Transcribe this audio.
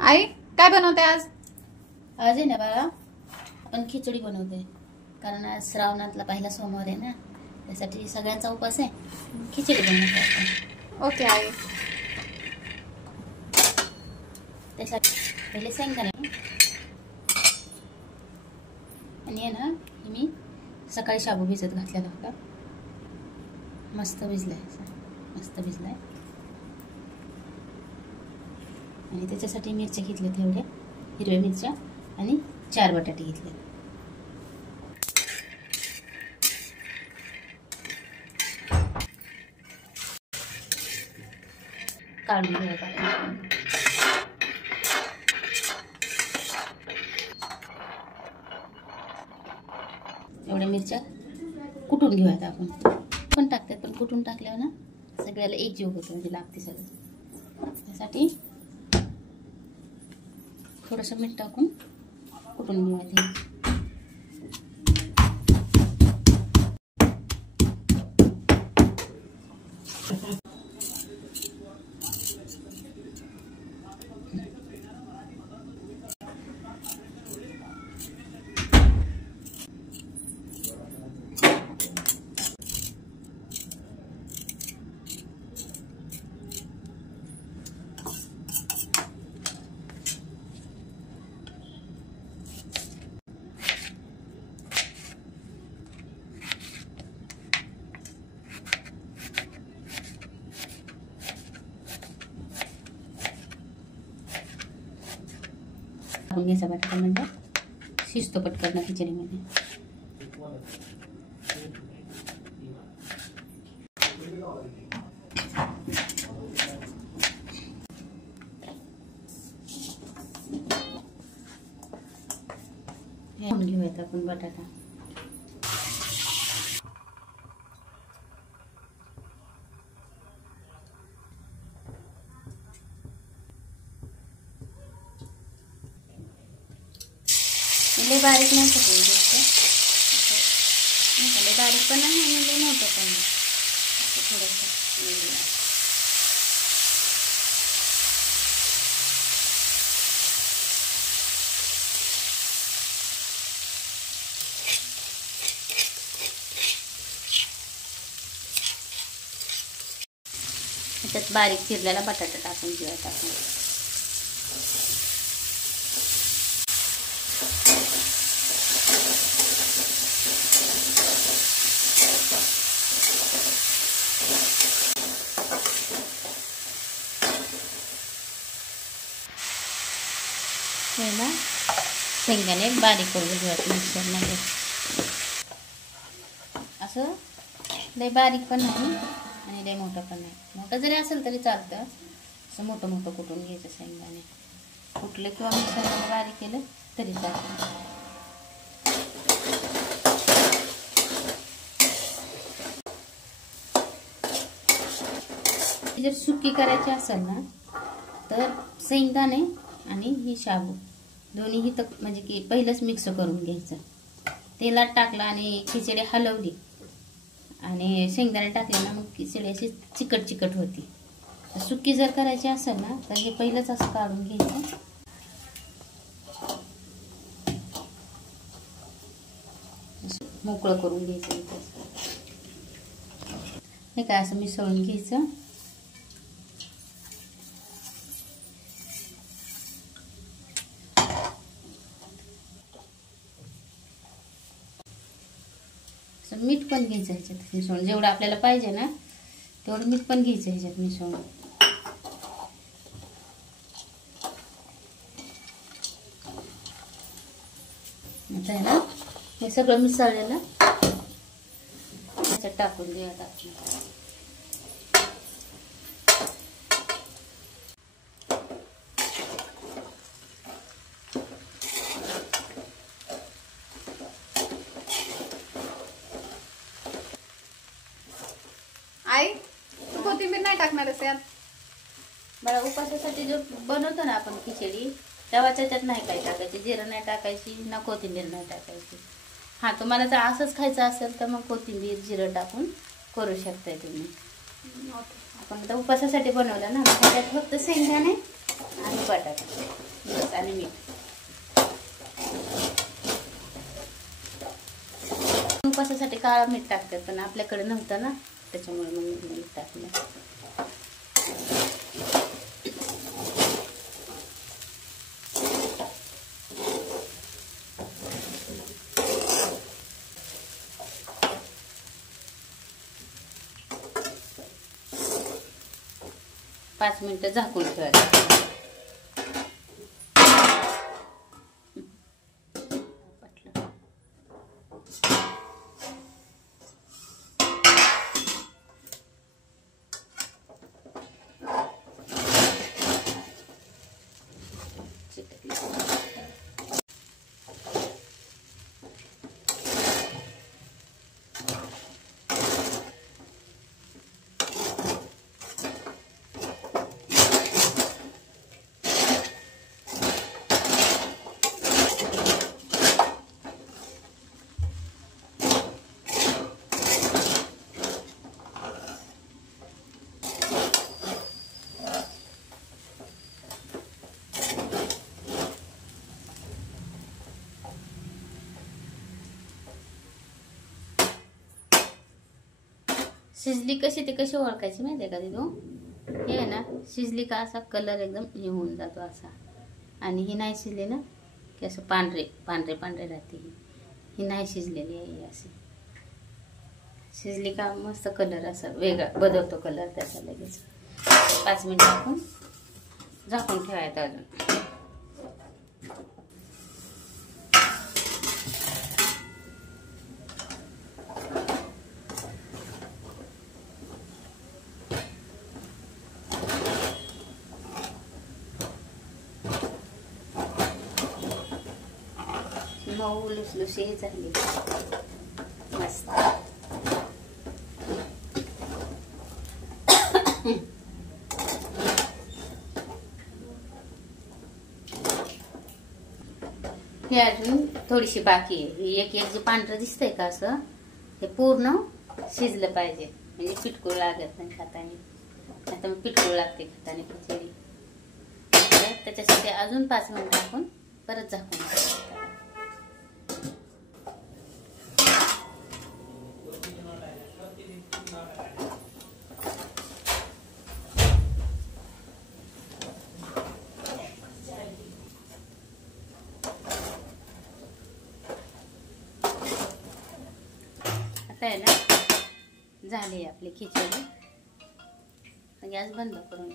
आई काय बनवते आज? आज आहे ना बाळा, आपण खिचडी बनवते. कारण आज श्रावणातला पहिला सोमवार आहे ना, त्यासाठी सगळ्यांचा उपवास आहे. खिचडी बनवते आपण. Okay I. त्यासाठी पहिले शेंगदाणे आणि आहे ना, मी सकाळी शाबू भिजत घातलेला होता. मस्त भिजलाय, मस्त भिजलाय. आणि त्याच्यासाठी मिरच्या घेतल्या, तेवढ्या हिरव्या मिरच्या आणि 4 बटाटे घेतले. काढून घ्यायला एवढ्या मिरच्या कुटून घेऊयात आपण. पण टाकतात, पण कुटून टाकल्यावर ना सगळ्याला एक जीव होतो, म्हणजे लागते सगळं. त्यासाठी थोडंसं मीठ टाकून कुटून घेऊयात. घ्यायचा बटाटा, म्हणजे शिजतो पटकन खिचडीमध्ये. घेऊयात आपण बटाटा. लय बारीक नाही करून घ्यायचं, लय बारीक पण नाही आणि लय मोठं पण नाही, थोडंसं. त्यात बारीक चिरलेला बटाटा टाकून घेऊयात आपण. शेंगदाणे बारीक करून घेऊयात मिक्सरमध्ये. असं लय बारीक पण नाही आणि लय मोठं पण नाही. मोठं जरी असेल तरी चालतं. असं मोठं मोठं कुटून घ्यायचं शेंगदाणे. कुटलं किंवा मिक्सरमध्ये बारीक केलं तरी चालतं. जर सुकी करायची असेल ना, तर शेंगदाणे आणि ही शाबू दोन्हीही म्हणजे की पहिलंच मिक्स करून घ्यायचं. तेलात टाकलं आणि खिचडी हलवली आणि शेंगदाणे टाकले ना, मग खिचडी अशी चिकट चिकट होती. सुकी जर करायची असेल ना, तर हे पहिलंच असं काढून घ्यायचं. मोकळं करून घ्यायचं. हे काय असं मिसळून घ्यायचं. मीठ पण घ्यायचं ह्याच्यात मिसळून. जेवढं आपल्याला पाहिजे ना तेवढं मीठ पण घ्यायचं ह्याच्यात मिसळून. आता आहे ना, हे सगळं मिसळलेलं ह्याच्यात टाकून देऊयात आपण. आई तू कोथिंबीर नाही टाकणार आहेस यात? मला उपासासाठी जो बनवतो ना आपण खिचडी, तेव्हा त्याच्यात नाही काय टाकायची. जिरं नाही टाकायची, ना कोथिंबीर नाही टाकायची. हां, तुम्हाला जर असंच खायचं असेल तर मग कोथिंबीर जिरं टाकून करू शकताय तुम्ही. आपण आता उपासासाठी बनवलं ना, त्याच्यात फक्त शेंगदाणे आणि बटाटा बस आणि मीठ. उपासासाठी काळा मीठ टाकतात पण आपल्याकडे नव्हतं ना, त्याच्यामुळे मग मीठ टाकलं. पाच मिनिटं झाकून ठेवायचं. शिजली कशी ते कशी ओळखायची माहिती आहे का तू? हे आहे ना, शिजली का असा कलर एकदम हे होऊन जातो असा, आणि ही नाही शिजली ना की असं पांढरे पांढरे पांढरे राहते. ही नाही शिजलेली आहे अशी. शिजली का मस्त कलर असा वेगळा बदलतो कलर त्याचा लगेच. 5 मिनिट आपण झाकून ठेवायचं अजून. मऊ लुसलुशी झाली मस्त. हे अजून थोडीशी बाकी आहे. एक एक जे पांढरं दिसतंय का असं, हे पूर्ण शिजलं पाहिजे, म्हणजे पिटकू लागत नाही खाताना. आता मग पिटकू लागते खाताना खिचडी. त्याच्यासाठी अजून 5 मिनिट आपण परत झाकून. आता आहे ना, झाली आपली खिचडी. गॅस बंद करून